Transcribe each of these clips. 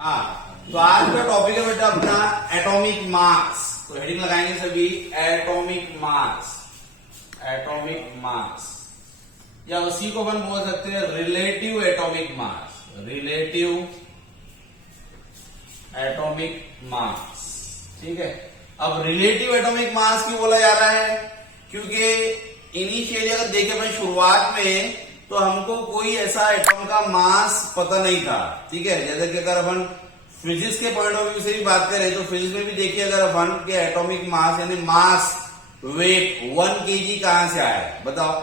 हाँ, तो आज का टॉपिक है बेटा अपना एटॉमिक मास। तो हेडिंग लगाएंगे सभी एटॉमिक मास। एटॉमिक मास या उसी को अपन बोल सकते हैं relative atomic mass. Relative atomic mass, ठीक है। अब रिलेटिव एटॉमिक मास क्यों बोला जा रहा है? क्योंकि इनिशियली अगर देखें अपन शुरुआत में तो हमको कोई ऐसा एटॉम का मास पता नहीं था, ठीक है। जैसे कि अगर अपन फिजिक्स के पॉइंट ऑफ व्यू से भी बात करें तो फिजिक्स में भी देखिए अगर अपन के एटॉमिक मास यानी मास वेट 1 kg कहां से आया, बताओ।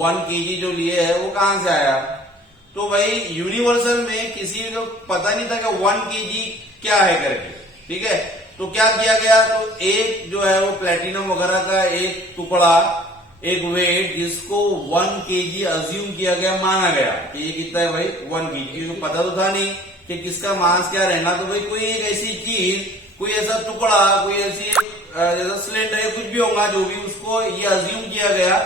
1 kg जो लिए है वो कहां से आया? तो भाई यूनिवर्सल में किसी को पता नहीं था कि 1 kg क्या है करके, ठीक है। तो क्या किया गया, तो एक जो है वो प्लेटिनम वगैरह का एक टुकड़ा, एक वेट जिसको 1 kg अज्यूम किया गया, माना गया कि ये कितना है भाई 1 kg, क्योंकि पता तो था नहीं कि किसका मास क्या रहना। तो भाई कोई एक ऐसी चीज, कोई ऐसा टुकड़ा, कोई ऐसी जैसा सिलेंडर कुछ भी होगा जो भी, उसको ये अज्यूम किया गया,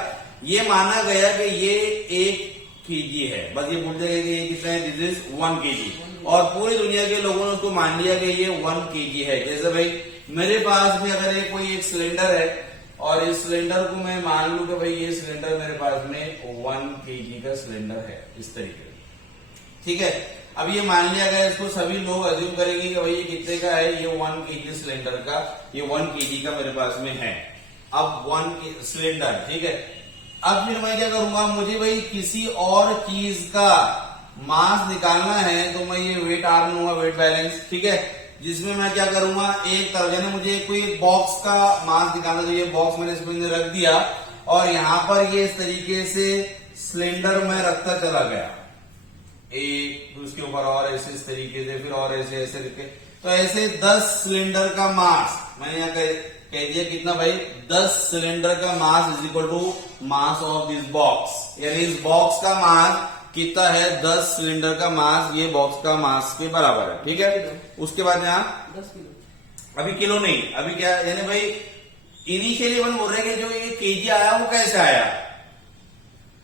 ये माना गया कि ये 1 kg है। बस ये बोलते गए कि ये कितना है, दिस इज 1 kg। और पूरी दुनिया के लोगों ने उसको मान लिया कि ये 1 kg है। जैसे भाई मेरे पास में अगर कोई एक सिलेंडर है और इस सिलेंडर को मैं मान लू कि भाई ये सिलेंडर मेरे पास में 1 kg का सिलेंडर है, इस तरीके से, ठीक है। अब ये मान लिया गया, इसको सभी लोग अज्यूम करेंगे कि भाई ये कितने का है, ये 1 kg सिलेंडर का, ये 1 kg का मेरे पास में है। अब 1 सिलेंडर, ठीक है। अब फिर मैं क्या करूंगा, मुझे भाई किसी और चीज का मास निकालना है तो मैं ये वेट आर लूंगा, वेट बैलेंस, ठीक है। जिसमें मैं क्या करूंगा, एक तरह ने मुझे कोई बॉक्स का मास निकालना, तो ये बॉक्स मैंने इसको रख दिया और यहां पर ये इस तरीके से सिलेंडर में रखता चला गया, एक उसके ऊपर और ऐसे इस तरीके से, फिर और ऐसे ऐसे करके, तो ऐसे 10 सिलेंडर का मास मैंने यहाँ कह दिया कितना भाई, 10 सिलेंडर का mass is equal to mass of this box. यानी इस बॉक्स का मास कितना है, 10 सिलेंडर का मास ये बॉक्स का मास के बराबर है, ठीक है। उसके बाद यहाँ 10 किलो, अभी किलो नहीं, अभी क्या, यानी भाई इनिशियली अपन बोल रहे हैं कि जो ये केजी आया वो कैसे आया,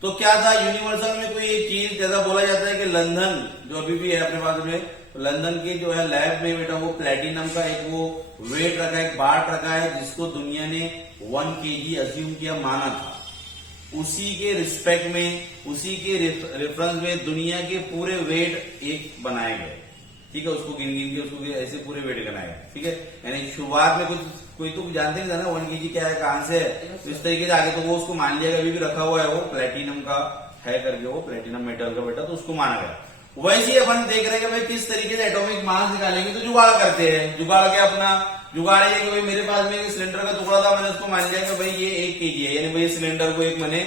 तो क्या था, यूनिवर्सल में कोई एक चीज, जैसा बोला जाता है कि लंदन जो अभी भी है अपने पास में, लंदन के जो है लैब में बेटा वो प्लेटिनम का एक वो वेट रखा है, एक बार्ट रखा है, जिसको दुनिया ने 1 kg अज्यूम किया, माना था। उसी के रिस्पेक्ट में, उसी के रेफरेंस में दुनिया के पूरे वेट एक बनाए गए, ठीक है। उसको गिन गिन के उसको ऐसे पूरे वेट बनाए गए, ठीक है। यानी शुरुआत में कुछ कोई तो जानते नहीं था ना 1 kg क्या है, कहां से है, तो इस तरीके से आगे तो वो उसको मान लिया, अभी भी रखा हुआ है, वो प्लेटिनम का है करके, वो प्लेटिनम मेटल का बेटा, तो उसको माना गया। वैसे ही अपन देख रहे हैं कि भाई किस तरीके से एटॉमिक मास निकालेंगे, तो जुगाड़ करते हैं। जुगाड़ के अपना जुगाड़ है कि भाई मेरे पास में सिलेंडर का टुकड़ा था, मैंने उसको मान लिया कि भाई ये 1 kg है, यानी भाई सिलेंडर को एक मैंने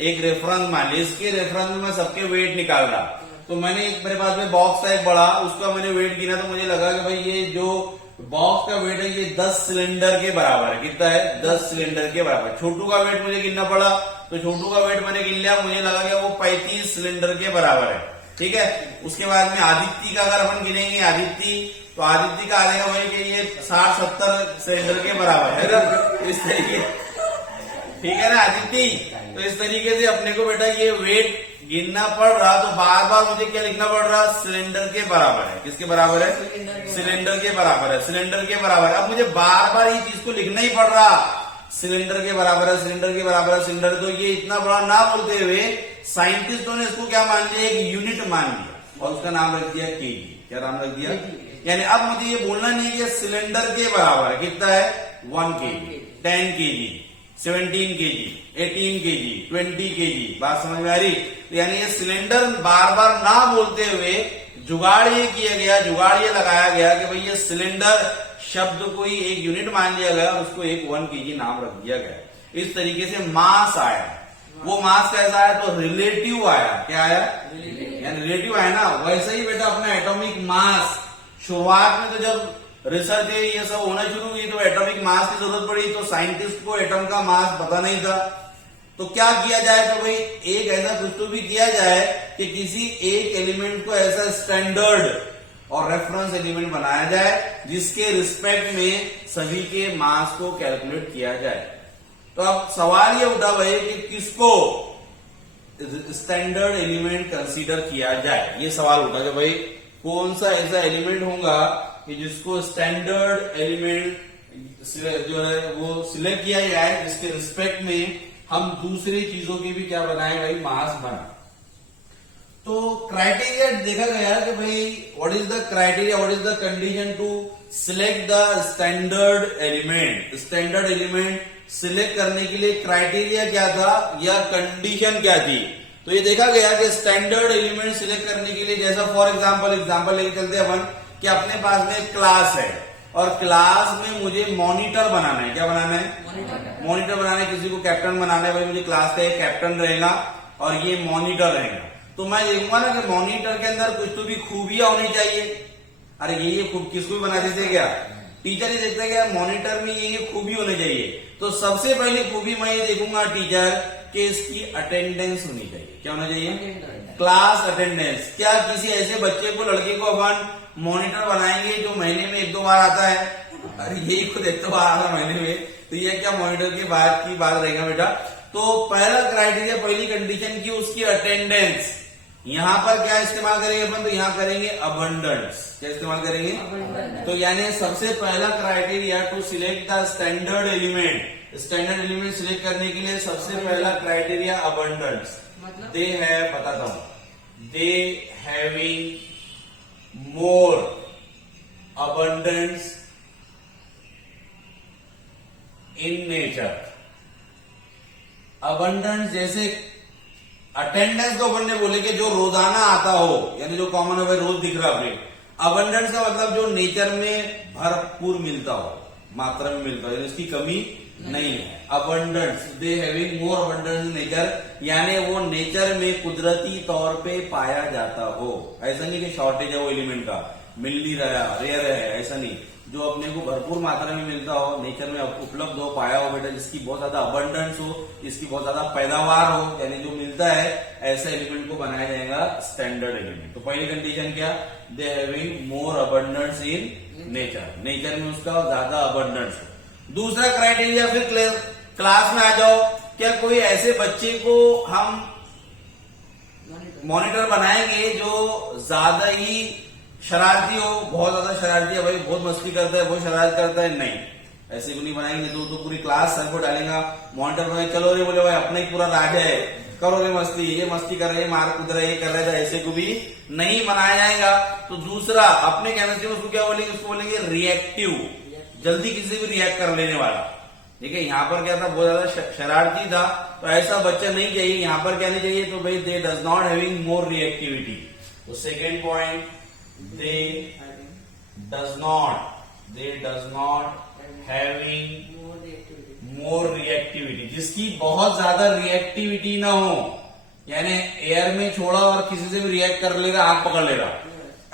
एक रेफरेंस मान लिया, इसके रेफरेंस में मैं सबके वेट निकाल रहा। तो मैंने एक मेरे पास में बॉक्स था एक बड़ा, उसका मैंने वेट गिना, तो मुझे लगा कि भाई ये जो बॉक्स का वेट है ये 10 सिलेंडर के बराबर है। कितना है, 10 सिलेंडर के बराबर। छोटू का वेट मुझे गिनना पड़ा, तो छोटू का वेट मैंने गिन लिया, मुझे लगा कि वो 35 सिलेंडर के बराबर है, ठीक है। उसके बाद में आदित्य का अगर अपन गिनेंगे, आदित्य, तो आदित्य का आ जाएगा भाई कि ये 60-70 सिलेंडर के बराबर है ना, इस तरीके, ठीक है ना आदित्य। तो इस तरीके से अपने को बेटा ये वेट गिनना पड़ रहा, तो बार बार मुझे क्या लिखना पड़ रहा, सिलेंडर के बराबर है। किसके बराबर है, सिलेंडर के बराबर है, सिलेंडर के बराबर है। अब मुझे बार बार ये चीज को लिखना ही पड़ रहा, सिलेंडर के बराबर है, सिलेंडर के बराबर है, सिलेंडर। तो ये इतना बड़ा ना बोलते हुए साइंटिस्टों ने इसको क्या मान लिया, एक यूनिट मान लिया और उसका नाम रख दिया केजी। क्या नाम रख दिया, यानी अब मुझे ये बोलना नहीं कि सिलेंडर के बराबर है, कितना है, 1 kg, 10 kg, 17 kg, 18 kg, 20 kg। बात समझ में आ रही? तो यानी ये सिलेंडर बार बार ना बोलते हुए जुगाड़ ये किया गया, जुगाड़ ये लगाया गया कि भाई ये सिलेंडर शब्द को ही एक यूनिट मान लिया गया और उसको एक 1 kg नाम रख दिया गया। इस तरीके से मास आया। वो मास कैसा आया, तो रिलेटिव आया। क्या आया, यानी रिलेटिव आया ना। वैसे ही बेटा अपना एटॉमिक मास, शुरुआत में तो जब रिसर्च ये सब होना शुरू हुई तो एटॉमिक मास की जरूरत पड़ी, तो साइंटिस्ट को एटम का मास पता नहीं था। तो क्या किया जाए, तो भाई एक ऐसा कुछ तो भी किया जाए कि किसी एक एलिमेंट को ऐसा स्टैंडर्ड और रेफरेंस एलिमेंट बनाया जाए जिसके रिस्पेक्ट में सभी के मास को कैलकुलेट किया जाए। तो अब सवाल ये उठा भाई कि किसको स्टैंडर्ड एलिमेंट कंसीडर किया जाए, ये सवाल उठा कि भाई कौन सा ऐसा एलिमेंट होगा कि जिसको स्टैंडर्ड एलिमेंट जो है वो सिलेक्ट किया गया है, जिसके रिस्पेक्ट में हम दूसरी चीजों की भी क्या बनाए भाई, मास बना। तो क्राइटेरिया देखा गया कि भाई what is the criteria, what is the condition to select the standard element. Standard element select करने के लिए क्राइटेरिया क्या था या कंडीशन क्या थी। तो ये देखा गया कि स्टैंडर्ड एलिमेंट सिलेक्ट करने के लिए, जैसा फॉर एग्जांपल लेके चलते हैं अपन कि अपने पास में एक क्लास है और क्लास में मुझे मॉनिटर बनाना है। क्या बनाना है? मॉनिटर बनाना है। किसी को कैप्टन बनाना है, भाई मुझे क्लास का एक कैप्टन रहेगा और ये मॉनिटर रहेगा। तो मैं देखूंगा ना कि मॉनिटर के अंदर कुछ तो भी खूबियां होनी चाहिए। अरे ये खूब किसको भी बना देते क्या, टीचर ही देखता है क्या मॉनिटर में ये खूबी होनी चाहिए। तो सबसे पहले खूबी मैं ये देखूंगा टीचर कि इसकी अटेंडेंस होनी चाहिए। क्या होना चाहिए? Class attendance. क्या किसी ऐसे बच्चे को, लड़के को अपन मॉनिटर बनाएंगे जो महीने में 1-2 बार आता है? अरे यही खुद 1-2 बार आता है महीने में, तो ये क्या मॉनिटर की बात रहेगा बेटा। तो पहला क्राइटेरिया, पहली कंडीशन की उसकी अटेंडेंस। यहां पर क्या इस्तेमाल करेंगे अपन, तो यहां करेंगे अबंडेंस। क्या इस्तेमाल करेंगे? तो यानी सबसे पहला criteria to select the standard element, standard element select करने के लिए सबसे पहला क्राइटेरिया अबंडेंस। दे है, बताता हूं, they having more abundance in nature। abundance जैसे अटेंडेंस को अपन ने बोले कि जो रोजाना आता हो, यानी जो कॉमन है रोज दिख रहा है। abundance का मतलब जो नेचर में भरपूर मिलता हो, मात्रा में मिलता हो, इसकी कमी नहीं है। abundance, they having more abundance in nature, यानी वो नेचर में कुदरती तौर पे पाया जाता हो। ऐसा नहीं कि शॉर्टेज है वो एलिमेंट का, मिल नहीं रहा, रेयर है, ऐसा नहीं। जो अपने को भरपूर मात्रा में मिलता हो, नेचर में उपलब्ध हो, पाया हो बेटा, जिसकी बहुत ज्यादा अबंडेंस हो, जिसकी बहुत ज्यादा पैदावार हो, यानी जो मिलता है, ऐसे एलिमेंट को बनाया जाएगा स्टैंडर्ड एलिमेंट। तो पहली कंडीशन क्या, they having more abundance in nature, nature में उसका ज्यादा अबंडेंस हो। दूसरा क्राइटेरिया, फिर क्लास में आ जाओ, क्या कोई ऐसे बच्चे को हम मॉनिटर बनाएंगे जो ज्यादा ही शरारती हो, बहुत ज्यादा शरारती है, भाई बहुत मस्ती करता है, बहुत शरारत करता है? नहीं, ऐसे को नहीं बनाएंगे। तो पूरी क्लास सर को डालेगा मॉनिटर बनाए, चलो रे बोले भाई अपना ही पूरा राज है, करो रे मस्ती, ये मस्ती कर रहे हैं, मार कूद रहे, ये कर रहे थे, ऐसे को भी नहीं बनाया जाएगा। तो दूसरा अपने केमिस्ट्री में उसको क्या बोलेंगे, उसको बोलेंगे रिएक्टिव, जल्दी किसी भी रिएक्ट कर लेने वाला। ठीक है, यहाँ पर क्या था, बहुत ज्यादा शरारती था, तो ऐसा बच्चा नहीं चाहिए। यहाँ पर क्या नहीं चाहिए, तो भाई they does not having more reactivity. तो second point, they does not having more reactivity, जिसकी बहुत ज्यादा रिएक्टिविटी ना हो, यानी एयर में छोड़ा और किसी से भी रिएक्ट कर लेगा, आग पकड़ लेगा,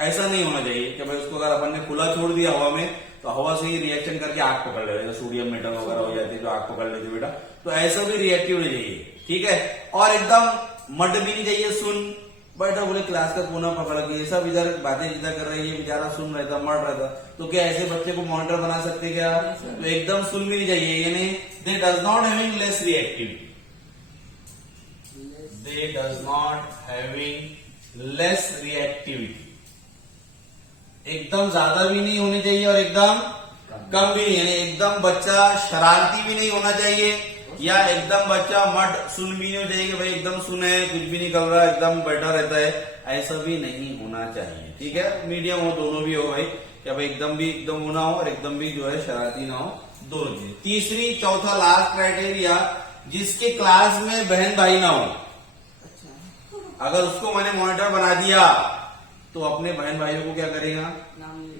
ऐसा नहीं होना चाहिए। कि भाई उसको अगर अपन ने खुला छोड़ दिया हवा में, तो हवा से ही रिएक्शन करके आग पकड़ लेगा, जैसे सोडियम मेटल वगैरह हो जाती है जो आग पकड़ लेती है बेटा। तो ऐसा भी रिएक्टिव नहीं चाहिए। ठीक है, और एकदम मड भी नहीं चाहिए, सुन बैठा बोले क्लास का कोना पकड़ के, ये सब इधर बातें जिधर कर रही है, बेचारा सुन रहा था, मर रहा था। तो क्या ऐसे बच्चे को मॉनिटर बना सकते क्या? तो एकदम सुन भी नहीं चाहिए, यानी दे does not having less reactivity, they does not having less reactivity. एकदम ज्यादा भी नहीं होनी चाहिए और एकदम कम भी नहीं, यानी एकदम बच्चा शरारती भी नहीं होना चाहिए, या एकदम बच्चा मट सुन भी नहीं चाहिए कि भाई एकदम सुने, कुछ भी नहीं कर रहा, एकदम बैठा रहता है, ऐसा भी नहीं होना चाहिए। ठीक है, मीडियम हो, दोनों भी हो भाई, क्या भाई एकदम भी एकदम होना हो और एकदम भी जो है शरारती ना हो, दोनों चीजें। तीसरी, चौथा, लास्ट क्राइटेरिया, जिसके क्लास में बहन भाई ना हो। अगर उसको मैंने मॉनिटर बना दिया तो अपने बहन भाइयों को क्या करेगा,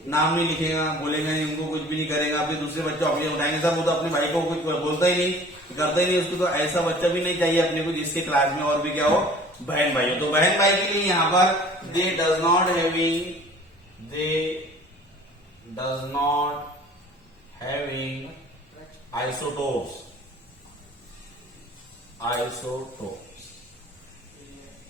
नाम नहीं लिखेगा, बोलेगा नहीं, उनको कुछ भी नहीं करेगा, अपने दूसरे बच्चों अपने उठाएंगे सब, वो तो अपने भाई को कुछ बोलता ही नहीं, करता ही नहीं उसको। तो ऐसा बच्चा भी नहीं चाहिए अपने को जिसके क्लास में और भी क्या हो, बहन भाई हो। तो बहन भाई के लिए यहाँ पर दे डज नॉट हैविंग आइसोटोप्स।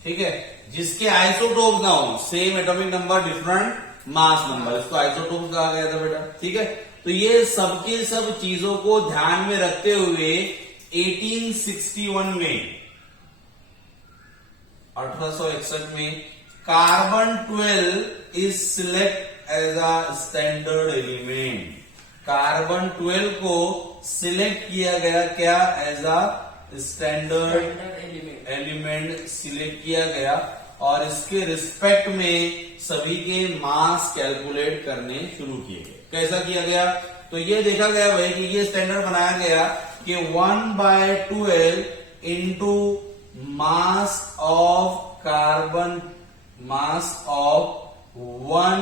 ठीक है, जिसके आइसोटोप ना हो, same atomic number different mass number, इसको आइसोटोप कहा गया था बेटा। ठीक है, तो ये सबके सब चीजों को ध्यान में रखते हुए 1861 में 1861 में carbon 12 is select as a standard element. Carbon 12 को सिलेक्ट किया गया क्या, as a standard element select किया गया, और इसके रिस्पेक्ट में सभी के मास कैलकुलेट करने शुरू किए गए। कैसा किया गया, तो ये देखा गया भाई कि ये स्टैंडर्ड बनाया गया कि 1/12 into mass of carbon, mass of 1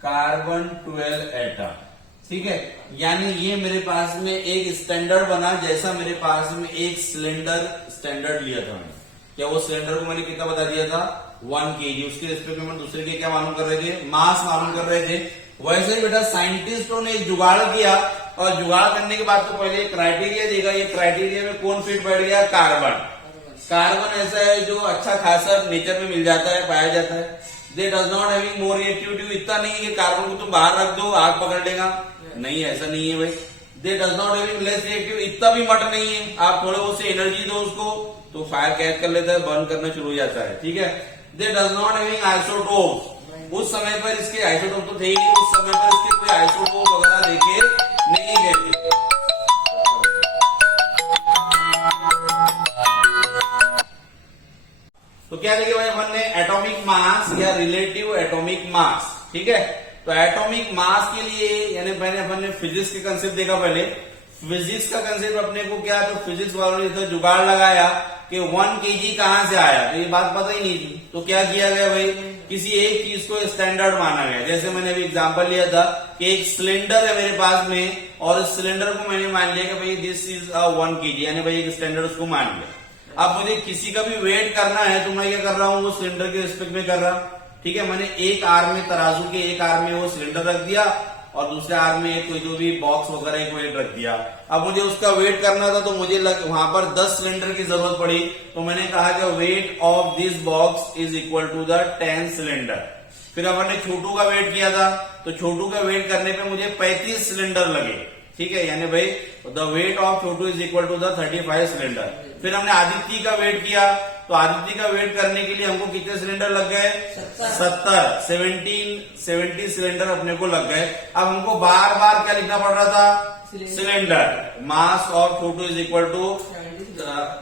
carbon 12 atom. ठीक है, यानी ये मेरे पास में एक स्टैंडर्ड बना, जैसा मेरे पास में एक सिलेंडर स्टैंडर्ड लिया था मैंने। क्या वो सिलेंडर को मैंने कितना बता दिया था, 1 kg। उसके रिस्पेक्ट में दूसरे के क्या मालूम कर रहे थे, मास मालूम कर रहे थे। वैसे ही बेटा साइंटिस्टों ने जुगाड़ किया, और जुगाड़ करने के बाद तो पहले क्राइटेरिया देगा। ये क्राइटेरिया में कौन फिट बैठ गया, कार्बन। कार्बन ऐसा है जो अच्छा खासा नेचर में मिल जाता है, पाया जाता है। दे does not having more reactivity. इतना नहीं है कि कार्बन को तुम बाहर रख दो आग पकड़ लेगा, नहीं, ऐसा नहीं है भाई। They does not having less reactive, इतना भी मट नहीं है। आप थोड़े बहुत से एनर्जी दो उसको तो फायर कैच कर लेता है, बर्न करना शुरू हो जाता है। ठीक है, दे डज नॉट हैविंग आइसोटोप। उस समय पर इसके आइसोटोप तो थे ही नहीं, उस समय पर इसके कोई आइसोटोप वगैरह देखे नहीं गए थे। तो क्या देखे भाई अपन ने, एटॉमिक मास या रिलेटिव एटॉमिक मास। ठीक है, तो एटॉमिक मास के लिए यानी मैंने अपन ने फिजिक्स के कंसेप्ट देखा पहले। फिजिक्स का कंसेप्ट अपने को क्या, तो फिजिक्स वालों ने तो जुगाड़ लगाया कि 1 kg कहां से आया, तो ये बात पता ही नहीं थी। तो क्या किया गया भाई, किसी एक चीज को स्टैंडर्ड माना गया। जैसे मैंने अभी एग्जांपल लिया था कि एक सिलेंडर है मेरे पास में, और इस सिलेंडर को मैंने मान लिया कि भाई दिस इज 1 kg, यानी भाई एक स्टैंडर्ड उसको मान लिया। अब मुझे किसी का भी वेट करना है तो मैं क्या कर रहा हूँ, वो सिलेंडर के रिस्पेक्ट में कर रहा। ठीक है, मैंने एक आर्म में, तराजू के एक आर्म में वो सिलेंडर रख दिया, और दूसरे आर्म में कोई जो भी बॉक्स वगैरह एक वेट रख दिया। अब मुझे उसका वेट करना था तो मुझे वहां पर 10 सिलेंडर की जरूरत पड़ी। तो मैंने कहा कि weight of this box is equal to the 10 cylinder. फिर अपन ने छोटू का वेट किया था, तो छोटू का वेट करने पे मुझे 35 सिलेंडर लगे। ठीक है, यानी भाई the weight of Chhotu is equal to the 35 cylinder. फिर हमने आदित्य का वेट किया, तो आदित्य का वेट करने के लिए हमको कितने सिलेंडर लग गए, 70 सिलेंडर अपने को लग गए। अब हमको बार बार क्या लिखना पड़ रहा था, cylinder. Mass of Chhotu is equal to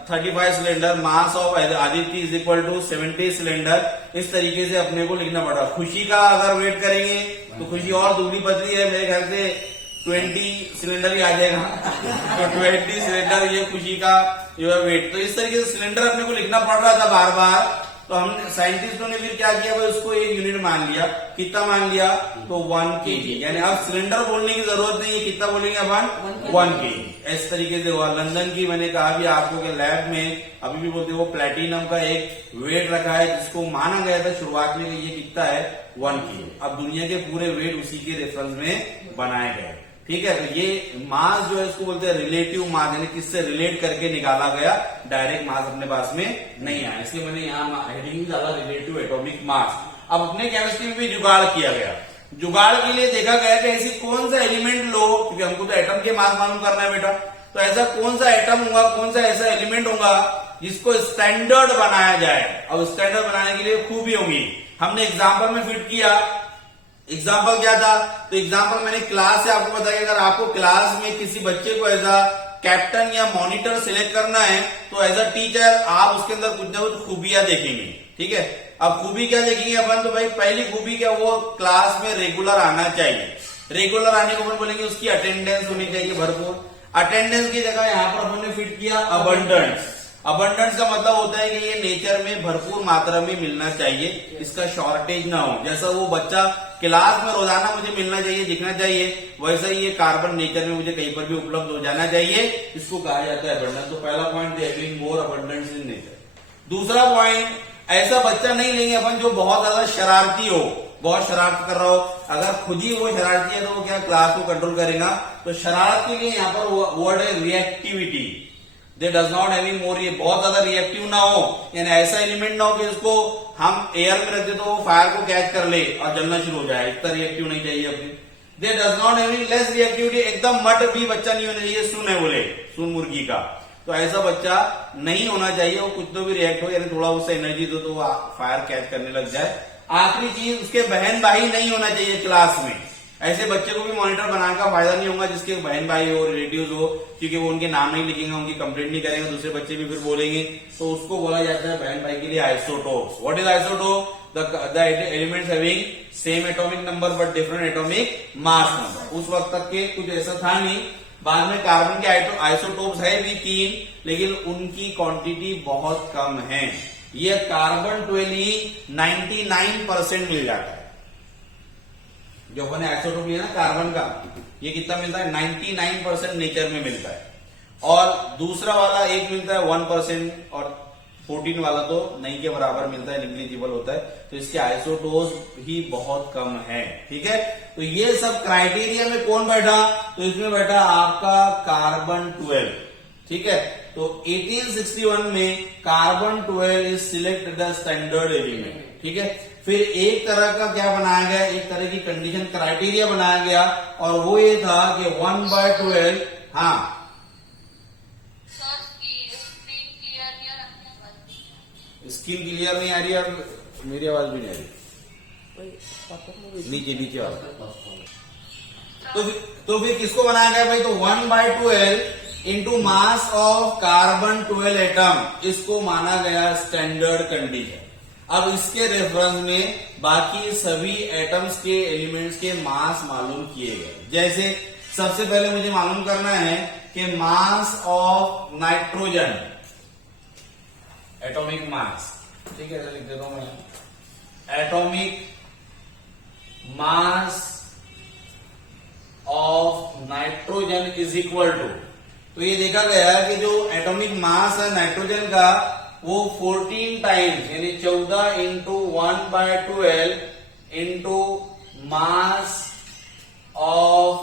35 cylinder, mass of Aditya is equal to 70 cylinder. इस तरीके से अपने को लिखना पड़ रहा। खुशी का अगर वेट करेंगे तो खुशी और दुबली पतली है, मेरे ख्याल से 20 सिलेंडर ही आ जाएगा। तो 20 सिलेंडर ये खुशी का वेट। तो इस तरीके से सिलेंडर अपने को लिखना पड़ रहा था बार बार। तो हम साइंटिस्टों ने फिर क्या किया, भाई उसको एक यूनिट मान लिया। कितना मान लिया, तो 1 kg। यानी अब सिलेंडर बोलने की जरूरत नहीं है, कितना बोलेंगे अपन, 1 kg। इस तरीके से हुआ। लंदन की मैंने कहा भी आपको कि लैब में अभी भी बोलते वो प्लेटिनम का एक वेट रखा है, जिसको माना गया था शुरुआत में कि ये कितना है, 1 kg। अब दुनिया के पूरे वेट उसी के रेफरेंस में बनाए गए। ठीक है, तो ये मास जो है इसको बोलते हैं रिलेटिव मास, यानी किससे रिलेट करके निकाला गया, डायरेक्ट मास अपने पास में नहीं आया। इसलिए मैंने यहाँ हेडिंग डाला रिलेटिव एटॉमिक मास। अब अपने केमिस्ट्री में भी जुगाड़ किया गया। जुगाड़ के लिए देखा गया कि ऐसी कौन सा एलिमेंट लो, क्योंकि हमको तो एटम के मास मालूम करना है बेटा। तो ऐसा कौन सा एटम होगा, कौन सा ऐसा एलिमेंट होगा जिसको स्टैंडर्ड बनाया जाए। अब स्टैंडर्ड बनाने के लिए खूबी होगी। हमने एग्जाम्पल में फिट किया। एग्जाम्पल क्या था, तो एग्जाम्पल मैंने क्लास से आपको बताया, अगर आपको क्लास में किसी बच्चे को एज अ कैप्टन या मॉनिटर सिलेक्ट करना है तो एज अ टीचर आप उसके अंदर कुछ ना कुछ खूबियां देखेंगे। ठीक है, अब खूबी क्या देखेंगे अपन, तो भाई पहली खूबी क्या, वो क्लास में रेगुलर आना चाहिए। रेगुलर आने को अपन बोलेंगे उसकी अटेंडेंस होनी चाहिए भरपूर। अटेंडेंस की जगह यहाँ पर अपन ने फिट किया अबंडेंस। अबंडेंस का मतलब होता है कि ये नेचर में भरपूर मात्रा में मिलना चाहिए, इसका शॉर्टेज ना हो। जैसा वो बच्चा क्लास में रोजाना मुझे मिलना चाहिए, दिखना चाहिए, वैसा ही ये कार्बन नेचर में मुझे कहीं पर भी उपलब्ध हो जाना चाहिए। इसको कहा जाता है अबंडेंस। तो पहला point, having more abundance in nature. दूसरा पॉइंट, ऐसा बच्चा नहीं लेंगे अपन जो बहुत ज्यादा शरारती हो, बहुत शरारत कर रहा हो। अगर खुद ही वो शरारती है तो वो क्या क्लास को कंट्रोल करेगा। तो शरारत के लिए यहाँ पर वर्ड है reactivity. They does not having मोर, ये बहुत ज्यादा रिएक्टिव ना हो, यानी ऐसा एलिमेंट ना हो कि उसको हम एयर में रख दे तो वो फायर को कैच कर ले और जलना शुरू हो जाए। इतना रिएक्टिव नहीं चाहिए अपनी। दे does not having less reactivity, एकदम मट भी बच्चा नहीं होना चाहिए। सुन है बोले, सुन मुर्गी का। तो ऐसा बच्चा नहीं होना चाहिए। वो कुछ तो भी रिएक्ट हो, यानी थोड़ा उससे एनर्जी दो तो वो फायर कैच करने लग जाए। आखिरी चीज, उसके बहन भाई नहीं होना चाहिए क्लास में। ऐसे बच्चे को भी मॉनिटर बनाने का फायदा नहीं होगा जिसके बहन भाई हो, रिलेटिव्स हो, क्योंकि वो उनके नाम नहीं लिखेंगे, उनकी कंप्लेंट नहीं करेंगे, दूसरे बच्चे भी फिर बोलेंगे। तो उसको बोला जाता है बहन भाई के लिए isotope. What is isotope? The elements having same atomic number but different atomic mass number. उस वक्त तक के कुछ ऐसा था नहीं, बाद में कार्बन के आइसोटोप्स है भी 3, लेकिन उनकी क्वांटिटी बहुत कम है। ये कार्बन 12 ही 99% मिल जाता है। जो अपने आइसोटोप लिया ना कार्बन का, ये कितना मिलता है? 99% नेचर में मिलता है। और दूसरा वाला एक मिलता है 1%, और 14 वाला तो नहीं के बराबर मिलता है, निग्लिजिबल होता है। तो इसके आइसोटोप्स ही बहुत कम है। ठीक है, तो ये सब क्राइटेरिया में कौन बैठा? तो इसमें बैठा आपका कार्बन 12। ठीक है, तो 1861 में carbon 12 is select the standard element. ठीक है, फिर एक तरह का क्या बनाया गया, एक तरह की कंडीशन क्राइटेरिया बनाया गया, और वो ये था कि 1/12। हाँ, स्क्रीन क्लियर नहीं आ रही है, मेरी आवाज भी नहीं आ रही, नीचे वाला। तो फिर किसको बनाया गया भाई? तो 1/12 into mass of carbon 12 atom, इसको माना गया स्टैंडर्ड कंडीशन। अब इसके रेफरेंस में बाकी सभी एटम्स के एलिमेंट्स के मास मालूम किए गए। जैसे सबसे पहले मुझे मालूम करना है कि mass of nitrogen, atomic mass. ठीक है, लिख देता हूं मैं, atomic mass of nitrogen is equal to, तो ये देखा गया कि जो एटॉमिक मास है नाइट्रोजन का वो 14 टाइम्स, यानी 14 into 1/12 into mass of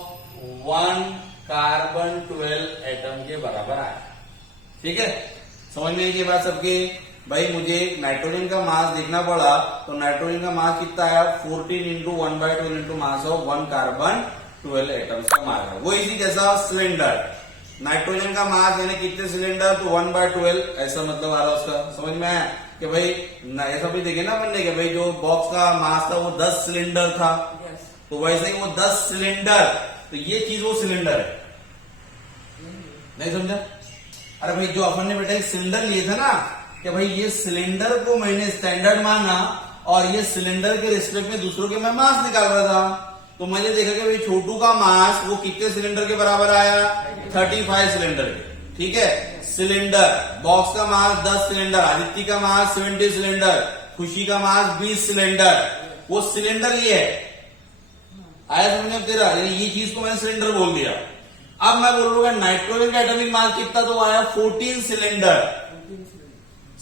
1 carbon 12 atom के बराबर आया। ठीक है, समझ में ये बात सबके? भाई मुझे नाइट्रोजन का मास देखना पड़ा, तो नाइट्रोजन का मास कितना आया? 14 into 1/12 into mass of 1 carbon 12 atoms का मास है। वो इसी जैसा सिलेंडर, नाइट्रोजन का मास यानी कितने सिलेंडर, तो 1/12, ऐसा मतलब आ रहा उसका। समझ में आया कि भाई ऐसा भी देखे ना बनने के, भाई जो बॉक्स का मास था वो 10 सिलेंडर था, तो वैसे ही वो 10 सिलेंडर, तो ये चीज वो सिलेंडर है। नहीं समझा? अरे भाई जो अपन ने बेटा एक सिलेंडर लिए थे ना, कि भाई ये सिलेंडर को मैंने स्टैंडर्ड माना, और ये सिलेंडर के रिस्पेक्ट में दूसरों के मैं मास निकाल रहा था। तो मैंने देखा कि भाई छोटू का मास वो कितने सिलेंडर के बराबर आया? 35 सिलेंडर के। ठीक है, सिलेंडर बॉक्स का मास 10 सिलेंडर, आदित्य का मास 70 सिलेंडर, खुशी का मास 20 सिलेंडर, वो सिलेंडर ये है। आया समझ में तेरा? ये चीज को मैंने सिलेंडर बोल दिया। अब मैं बोलूंगा नाइट्रोजन का एटॉमिक मास कितना, तो आया 14 सिलेंडर।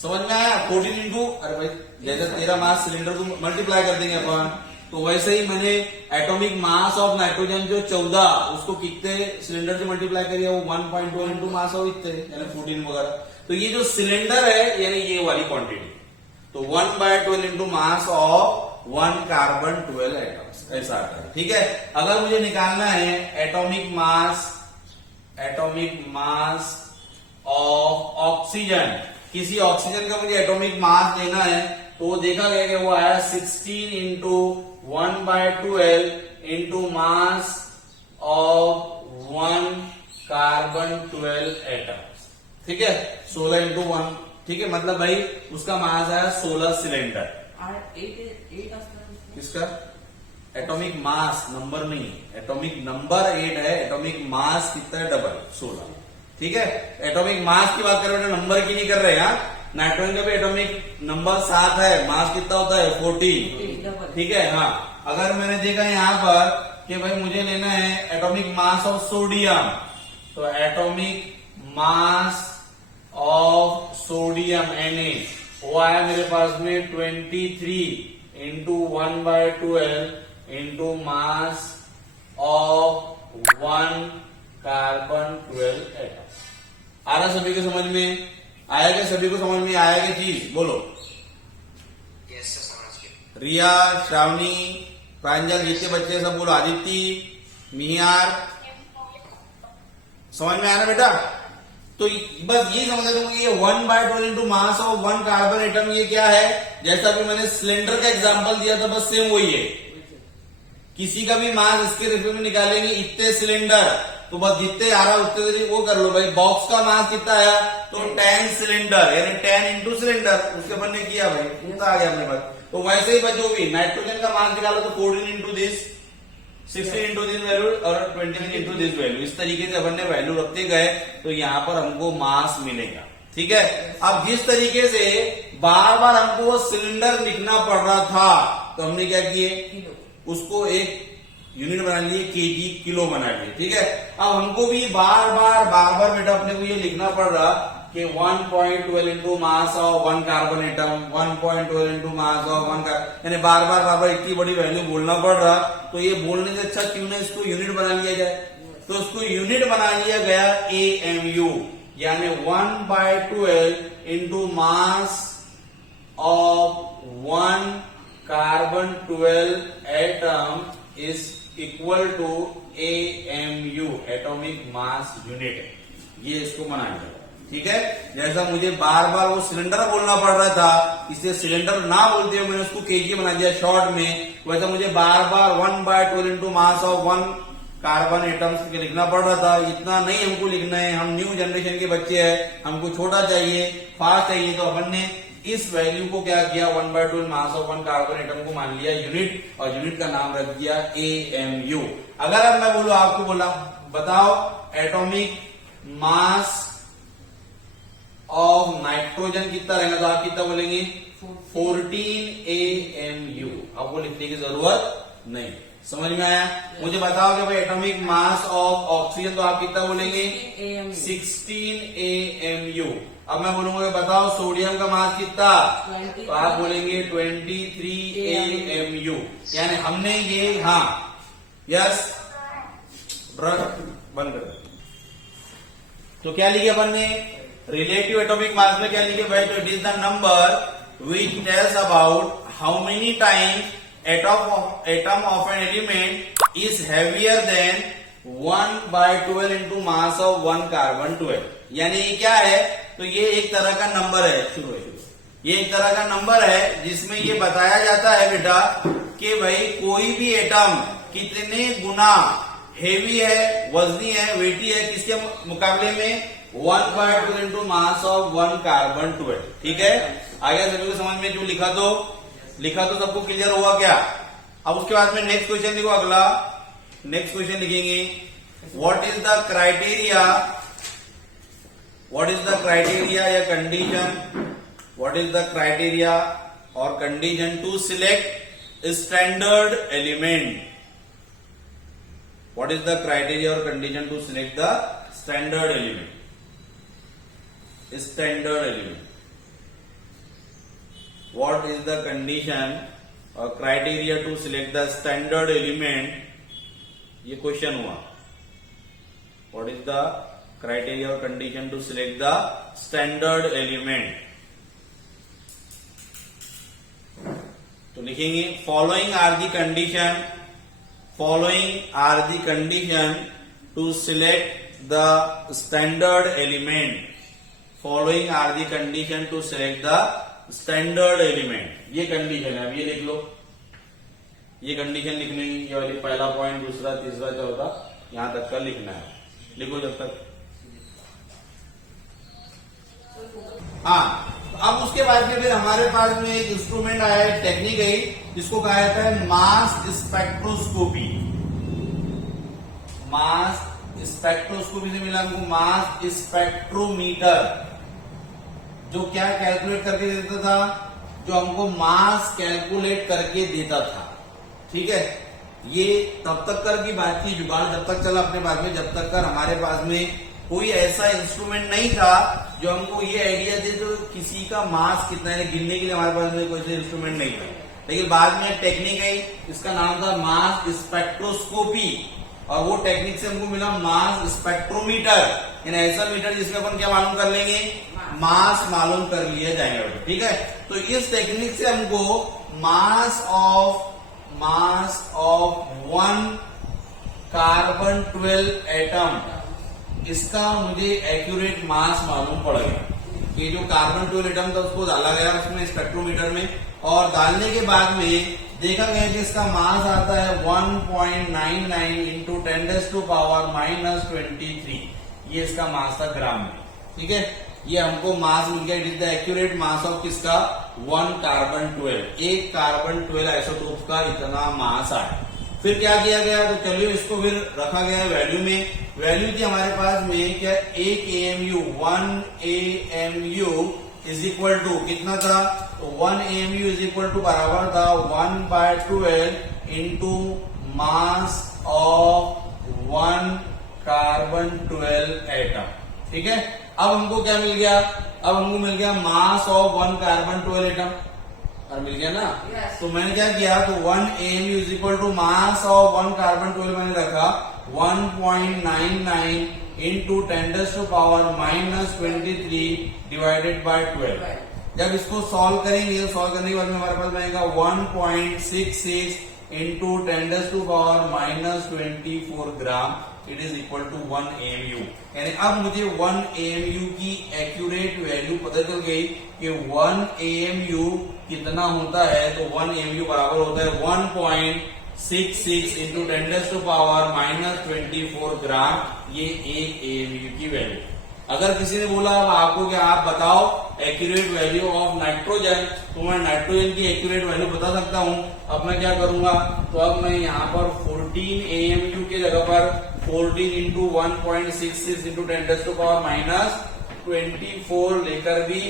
समझ में आया? 14 इंटू, अरे भाई जैसे तेरा मास सिलेंडर को मल्टीप्लाई कर देंगे अपन, तो वैसे ही मैंने एटॉमिक मास ऑफ नाइट्रोजन जो 14, उसको कितने सिलेंडर से मल्टीप्लाई करिए, वो 1.2 इंटू मास ऑफ इतने, यानी 14 वगैरह। तो ये जो सिलेंडर है यानी ये वाली क्वांटिटी, तो 1/12 into mass of 1 carbon 12 atoms, ऐसा आता है। ठीक है, अगर मुझे निकालना है एटॉमिक मास ऑफ ऑक्सीजन, किसी ऑक्सीजन का मुझे एटॉमिक मास देना है, तो वो देखा गया कि वो आया 16 into 1/12 into mass of 1 carbon 12 atoms. ठीक है, 16 इंटू 1। ठीक है, मतलब भाई उसका मास आया 16 सिलेंडर। किसका? एटॉमिक मास, नंबर नहीं, एटॉमिक नंबर 8 है, एटॉमिक मास कितना है? डबल, 16। ठीक है, एटॉमिक मास की बात कर रहे हैं, नंबर की नहीं कर रहे हैं। नाइट्रोजन का भी एटॉमिक नंबर 7 है, मास कितना होता है? 14। ठीक है, हाँ। अगर मैंने देखा यहाँ पर कि भाई मुझे लेना है एटॉमिक मास ऑफ सोडियम, तो atomic mass of sodium Na, वो आया मेरे पास में 23 into 1/12 into mass of 1 carbon 12 atom. आ रहा सभी को समझ में? आया क्या? सभी को समझ में आया क्या चीज? बोलो। यस सर, समझ गया। रिया, श्रावणी, प्रांजल, जितने बच्चे सब बोलो, आदित्य, मिहिर, समझ में आया ना बेटा? तो बस ये समझ लो कि ये 1/12 into mass of 1 carbon atom ये क्या है, जैसा भी मैंने सिलेंडर का एग्जांपल दिया था बस सेम वही है। किसी का भी मास इसके रिफ्लेक्ट में निकालेंगे, इतने सिलेंडर, तो बस जितने आ रहा उतने देरी वो कर लो भाई। बॉक्स का मास कितना आया, तो 10 सिलेंडर यानी 10 इंटू सिलेंडर, उसके अपन ने किया भाई, उतना आ गया अपने पास। तो वैसे ही बच्चों भी नाइट्रोजन का मास निकालो तो 14 into this, 16 into this value और 21 इंटू दिस वैल्यू, इस तरीके से अपन ने वैल्यू रखते गए तो यहाँ पर हमको मास मिलेगा। ठीक है, अब जिस तरीके से बार बार हमको वो सिलेंडर लिखना पड़ रहा था तो हमने क्या किए, उसको एक यूनिट बना लिए, केजी किलो बना लिए। ठीक है, अब हमको भी बार बार बेटा अपने को ये लिखना पड़ रहा कि 1.12 into mass of 1 carbon atom, 1.12 into mass of 1 carbon, यानी बार बार इतनी बड़ी वैल्यू बोलना पड़ रहा। तो ये बोलने से अच्छा क्यों ना इसको यूनिट बना लिया जाए। तो इसको यूनिट बना लिया गया AMU, यानी 1/12 into mass of 1 carbon 12 atom is equal to AMU, atomic mass unit. ये इसको बनाएंगे। ठीक है, जैसा मुझे बार बार वो सिलेंडर बोलना पड़ रहा था, इसलिए सिलेंडर ना बोलते हुए मैंने उसको केजी बना दिया शॉर्ट में, वैसा मुझे बार 1/12 into mass of 1 carbon atoms लिखना पड़ रहा था। इतना नहीं हमको लिखना है, हम न्यू जनरेशन के बच्चे हैं, हमको छोटा चाहिए, फास्ट चाहिए, तो अपन ने इस वैल्यू को क्या किया, 1/12 मास ऑफ 1 कार्बन एटम को मान लिया यूनिट, और यूनिट का नाम रख दिया AMU। अगर अब मैं बोलूं, आपको बोला बताओ एटॉमिक मास ऑफ नाइट्रोजन कितना रहेगा, तो आप कितना बोलेंगे, 14 AMU। अब वो लिखने की जरूरत नहीं, समझ में आया। मुझे बताओ कि भाई एटॉमिक मास ऑफ ऑक्सीजन, तो आप कितना बोलेंगे, 16 AMU। अब मैं बोलूंगा बताओ सोडियम का मास कितना, तो आप बोलेंगे 23 AMU। यानी हमने ये, हाँ यस बंद कर। तो क्या लिखे अपन ने, रिलेटिव एटॉमिक मास में क्या लिखे भाई, तो it is the number which tells about how many times atom of an element is heavier than 1/12 into mass of 1 carbon 12। यानी ये क्या है, तो ये एक तरह का नंबर है, ये एक तरह का नंबर है जिसमें ये बताया जाता है बेटा कि भाई कोई भी एटम कितने गुना हेवी है, वजनी है, वेटी है, किसके मुकाबले में, 1/12 इंटू मास ऑफ 1 कार्बन 12। ठीक है, आगे सभी को समझ में जो लिखा तो सबको क्लियर हुआ क्या। अब उसके बाद में नेक्स्ट क्वेश्चन देखो, अगला नेक्स्ट क्वेश्चन लिखेंगे, व्हाट इज द क्राइटेरिया या condition, what is the criteria और condition to select standard element, what is the criteria और condition to select the standard element, what is the condition or criteria to select the standard element, ये question हुआ, what is the criteria or condition to select the standard element। तो लिखेंगे following are the condition to select the standard element, following are the condition to select the standard element. ये condition है, अब ये लिख लो, ये condition लिखनी, ये वाली पहला पॉइंट, दूसरा, तीसरा, चौथा, यहां तक का लिखना है, लिखो जब तक। हाँ, अब उसके बाद में फिर हमारे पास में एक इंस्ट्रूमेंट आया है, टेक्निक है, जिसको कहा जाता है मास स्पेक्ट्रोस्कोपी। मास स्पेक्ट्रोस्कोपी से मिला हमको मास स्पेक्ट्रोमीटर, जो क्या कैलकुलेट करके देता था, जो हमको मास कैलकुलेट करके देता था। ठीक है, ये तब तक कर की बात थी, जुगाड़ जब तक चला अपने पास में, जब तक कर हमारे पास में कोई ऐसा इंस्ट्रूमेंट नहीं था जो हमको ये आइडिया दे तो किसी का मास कितना है, गिनने के लिए हमारे पास में कोई इंस्ट्रूमेंट नहीं था। लेकिन बाद में टेक्निक आई, इसका नाम था मास स्पेक्ट्रोस्कोपी, और वो टेक्निक से हमको मिला मास स्पेक्ट्रोमीटर, यानी ऐसा मीटर जिसमें अपन क्या मालूम कर लेंगे, मास मालूम कर लिया जाएगा। ठीक है, तो इस टेक्निक से हमको मास ऑफ 1 कार्बन 12 एटम, इसका मुझे एक्यूरेट मास मालूम पड़ गया कि जो कार्बन 12 एटम था उसको डाला गया उसमें स्पेक्ट्रोमीटर में, और डालने के बाद में देखा गया कि इसका मास आता है 1.99 इंटू 10⁻⁻23। ये इसका मास था ग्राम में। ठीक है, ये हमको मास मिल गया। It is the accurate mass of किसका, 1 कार्बन 12। एक कार्बन 12 आइसोटोप का इतना मास आया। फिर क्या किया गया, तो चलिए इसको फिर रखा गया वैल्यू में। वैल्यू थी हमारे पास में क्या, 1 AMU 1 AMU is equal to कितना था, तो 1 AMU इज इक्वल टू बराबर था 1/12 into mass of 1 carbon 12 atom. ठीक है, अब हमको क्या मिल गया, अब हमको मिल गया मास ऑफ 1 कार्बन 12 एटम, और मिल गया ना। Yes. तो मैंने क्या किया, तो 1 AMU is equal to mass of 1 carbon 12 मैंने रखा 1.99 इंटू 10⁻⁻23 डिवाइडेड बाय 12। जब इसको सॉल्व करेंगे, तो सॉल्व करने के बाद में हमारे पास बनेगा 1.66 into 10⁻⁻24 gram. It is equal to 1 AMU। यानी अब मुझे 1 AMU की एक्यूरेट वैल्यू पता चल गई कि 1 AMU कितना होता है, तो 1 AMU बराबर होता है 1.66 इंटू 10⁻⁻24 ग्राम। ये 1 AMU की वैल्यू। अगर किसी ने बोला अब आपको कि आप बताओ एक्यूरेट वैल्यू ऑफ नाइट्रोजन, तो मैं नाइट्रोजन की एक्यूरेट वैल्यू बता सकता हूं। अब मैं क्या करूंगा, तो अब मैं यहाँ पर 14 AMU की जगह पर 14 इंटू 1.66 इंटू 10⁻⁻24 लेकर भी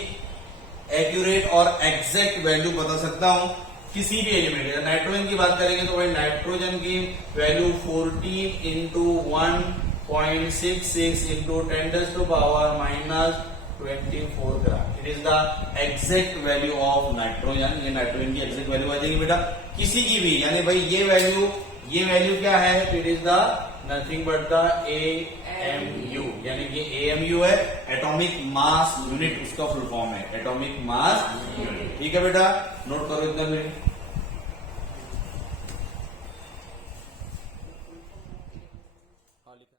एक्यूरेट और एग्जैक्ट वैल्यू बता सकता हूं किसी भी एलिमेंट। नाइट्रोजन की बात करेंगे तो भाई नाइट्रोजन की value 14 into 1.66 into 10⁻⁻24 gram. It is the exact value of nitrogen. ये नाइट्रोजन की एग्जैक्ट वैल्यू आ जाएगी बेटा किसी की भी, यानी भाई ये वैल्यू क्या है, it is the nothing but the AMU, यानी कि AMU है एटॉमिक मास यूनिट, उसका फुल फॉर्म है एटॉमिक मास यूनिट। ठीक है बेटा, नोट करो इतना।